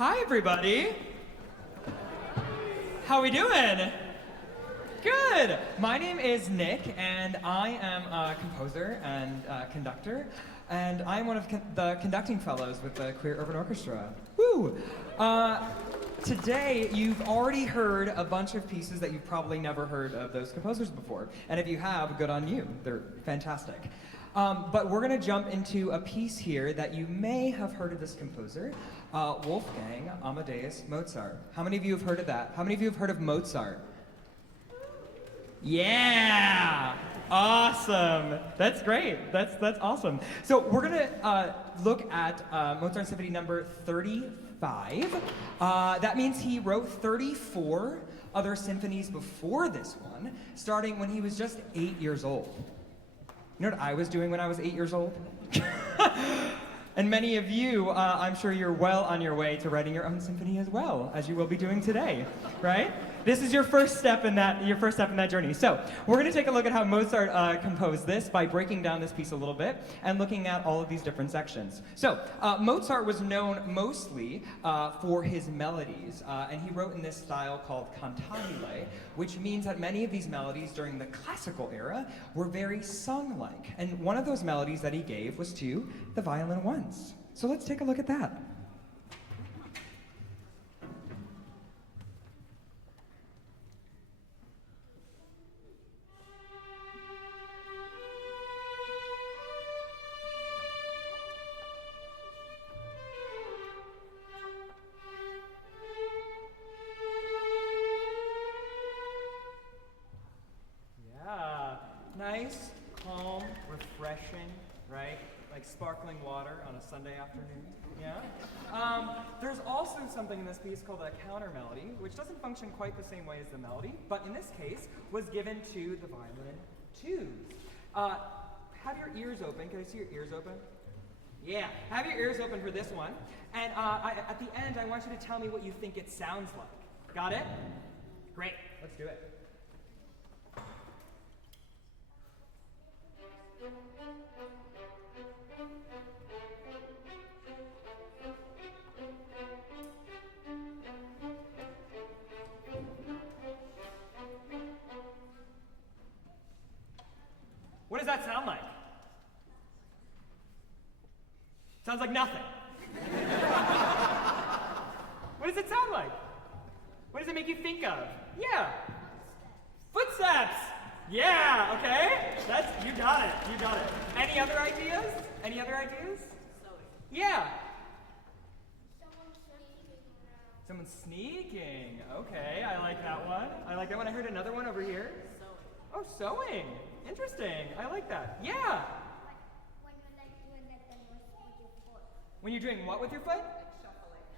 Hi, everybody. How we doing? Good. My name is Nick, and I am a composer and conductor, and I'm one of the conducting fellows with the Queer Urban Orchestra. Woo! Today, you've already heard a bunch of pieces that you've probably never heard of those composers before, and if you have, good on you. They're fantastic. But we're going to jump into a piece here that you may have heard of this composer, Wolfgang Amadeus Mozart. How many of you have heard of that? How many of you have heard of Mozart? Yeah! Awesome! That's great. That's awesome. So we're going to look at Mozart Symphony number 35. That means he wrote 34 other symphonies before this one, starting when he was just 8 years old. You know what I was doing when I was 8 years old? And many of you, I'm sure you're well on your way to writing your own symphony as well, as you will be doing today, right? This is your first step in that journey. So we're going to take a look at how Mozart composed this by breaking down this piece a little bit and looking at all of these different sections. So Mozart was known mostly for his melodies, and he wrote in this style called cantabile, which means that many of these melodies during the classical era were very sung-like. And one of those melodies that he gave was to the violin ones. So let's take a look at that. Nice, calm, refreshing, right? Like sparkling water on a Sunday afternoon, yeah? There's also something in this piece called a counter melody, which doesn't function quite the same way as the melody, but in this case was given to the violin twos. Have your ears open. Can I see your ears open? Yeah, have your ears open for this one. And at the end, I want you to tell me what you think it sounds like. Got it? Great, let's do it. What does that sound like? Sounds like nothing. What does it sound like? What does it make you think of? Yeah. Footsteps. Yeah, okay. You got it. Any other ideas? Yeah. Someone sneaking. Okay, I like that one. I heard another one over here. Oh, sewing. Interesting. I like that. Yeah. When you're doing what with your foot?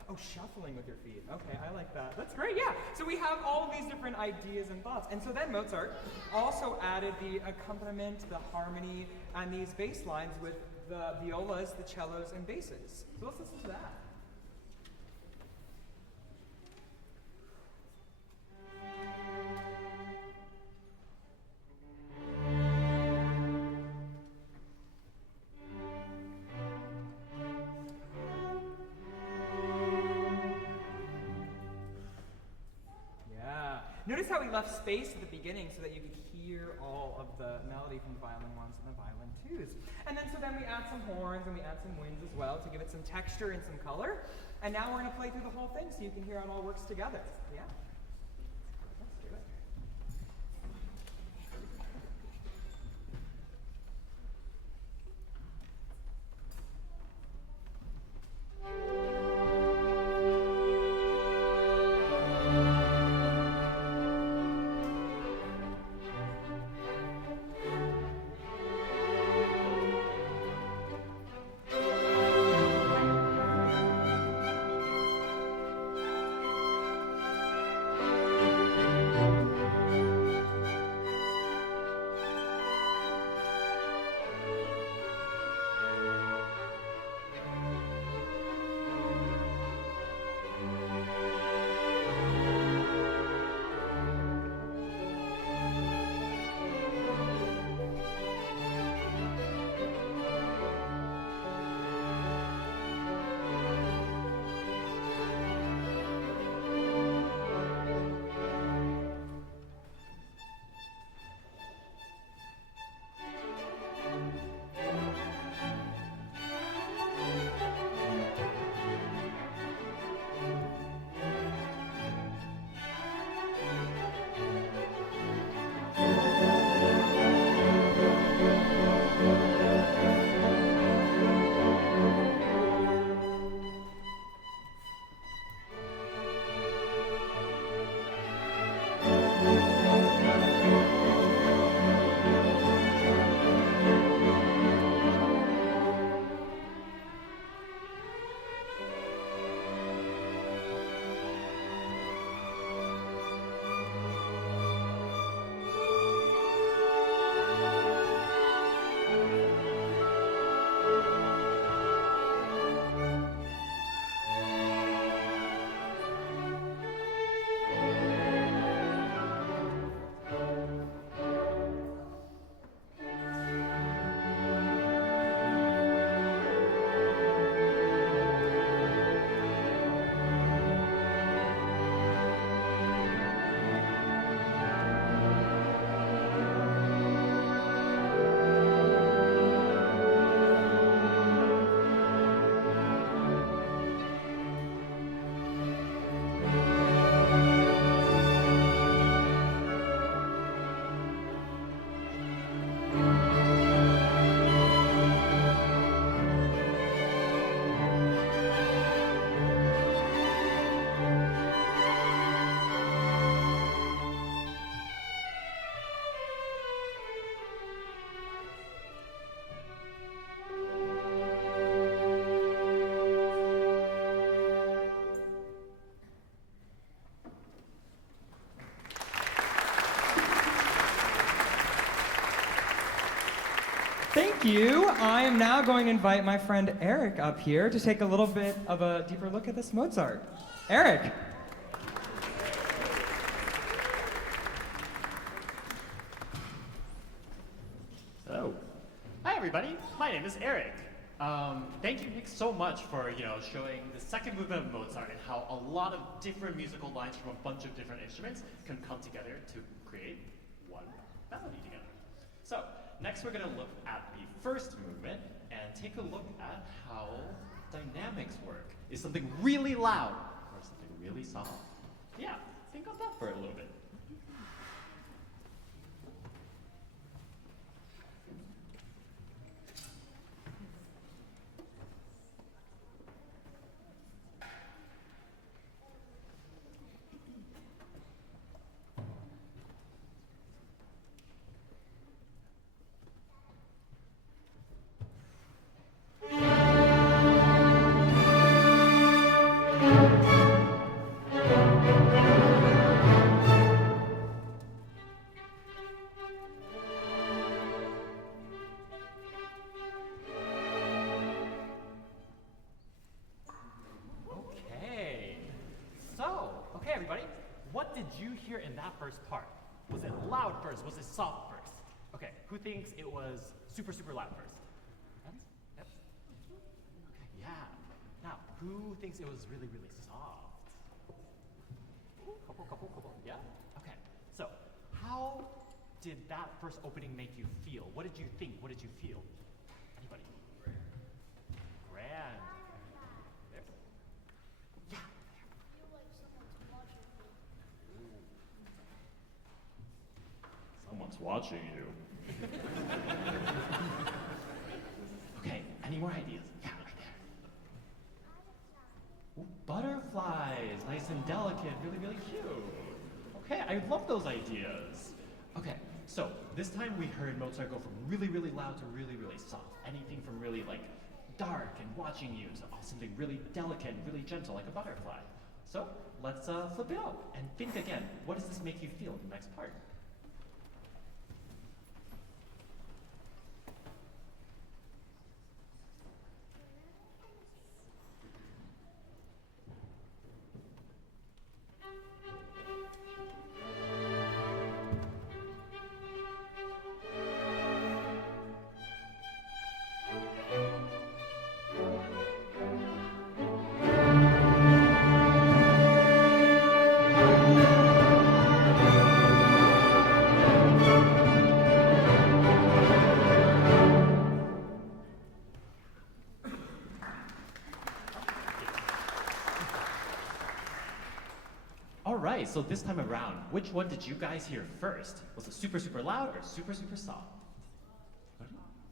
Oh, shuffling with your feet. Okay, I like that. That's great, yeah. So we have all of these different ideas and thoughts. And so then Mozart also added the accompaniment, the harmony, and these bass lines with the violas, the cellos, and basses. So let's listen to that. Notice how he left space at the beginning so that you could hear all of the melody from the violin ones and the violin twos. And then we add some horns and we add some winds as well to give it some texture and some color. And now we're going to play through the whole thing so you can hear how it all works together. Yeah? Let's do it. Thank you. I am now going to invite my friend Eric up here to take a little bit of a deeper look at this Mozart. Eric. Hello. Hi, everybody. My name is Eric. Thank you, Nick, so much for showing the second movement of Mozart and how a lot of different musical lines from a bunch of different instruments can come together to create one melody together. So next, we're going to look at the first movement and take a look at how dynamics work. Is something really loud or something really soft? Yeah, think on that for a little bit. Okay, everybody, what did you hear in that first part? Was it loud first? Was it soft first? Okay, who thinks it was super, super loud first? Hands? Yep. Okay, yeah. Now, who thinks it was really, really soft? Ooh, couple. Yeah? Okay, so how did that first opening make you feel? What did you think? What did you feel? Anybody? Grand. There? Yeah. Someone's watching you. Okay, any more ideas? Yeah, right there. Ooh, butterflies, nice and delicate, really, really cute. Okay, I love those ideas. Okay, so this time we heard Mozart go from really, really loud to really, really soft. Anything from really like dark and watching you to something really delicate and really gentle like a butterfly. So let's flip it up and think again. What does this make you feel in the next part? Alright, so this time around, which one did you guys hear first? Was it super, super loud or super, super soft?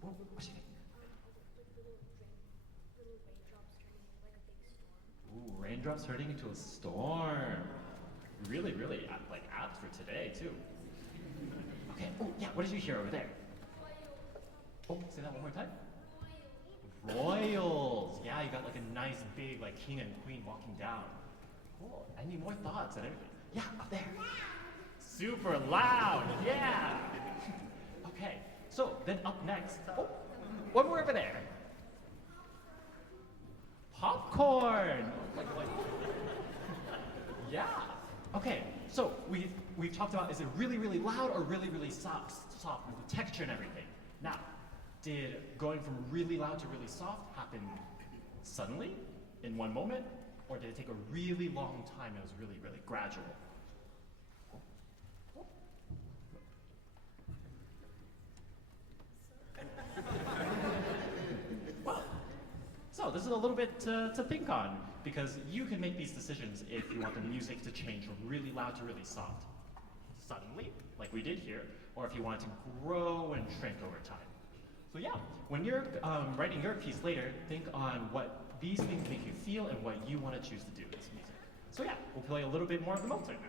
What do you think? Ooh, raindrops turning into a storm. Really, really, like apt for today, too. Okay, oh, yeah, what did you hear over there? Oh, say that one more time. Royals. Yeah, you got like a nice big like king and queen walking down. Cool. Any more thoughts on everything? Yeah, up there. Super loud. Yeah. Okay. So then up next. Oh, one more over there. Popcorn. Yeah. Okay. So we've talked about, is it really, really loud or really, really soft with the texture and everything? Now, did going from really loud to really soft happen suddenly in one moment? Or did it take a really long time? It was really, really gradual. Well, so this is a little bit to think on, because you can make these decisions if you want the music to change from really loud to really soft suddenly, like we did here, or if you want it to grow and shrink over time. So yeah, when you're writing your piece later, think on what these things make you feel and what you want to choose to do with this music. So yeah, we'll play a little bit more of the Mozart now.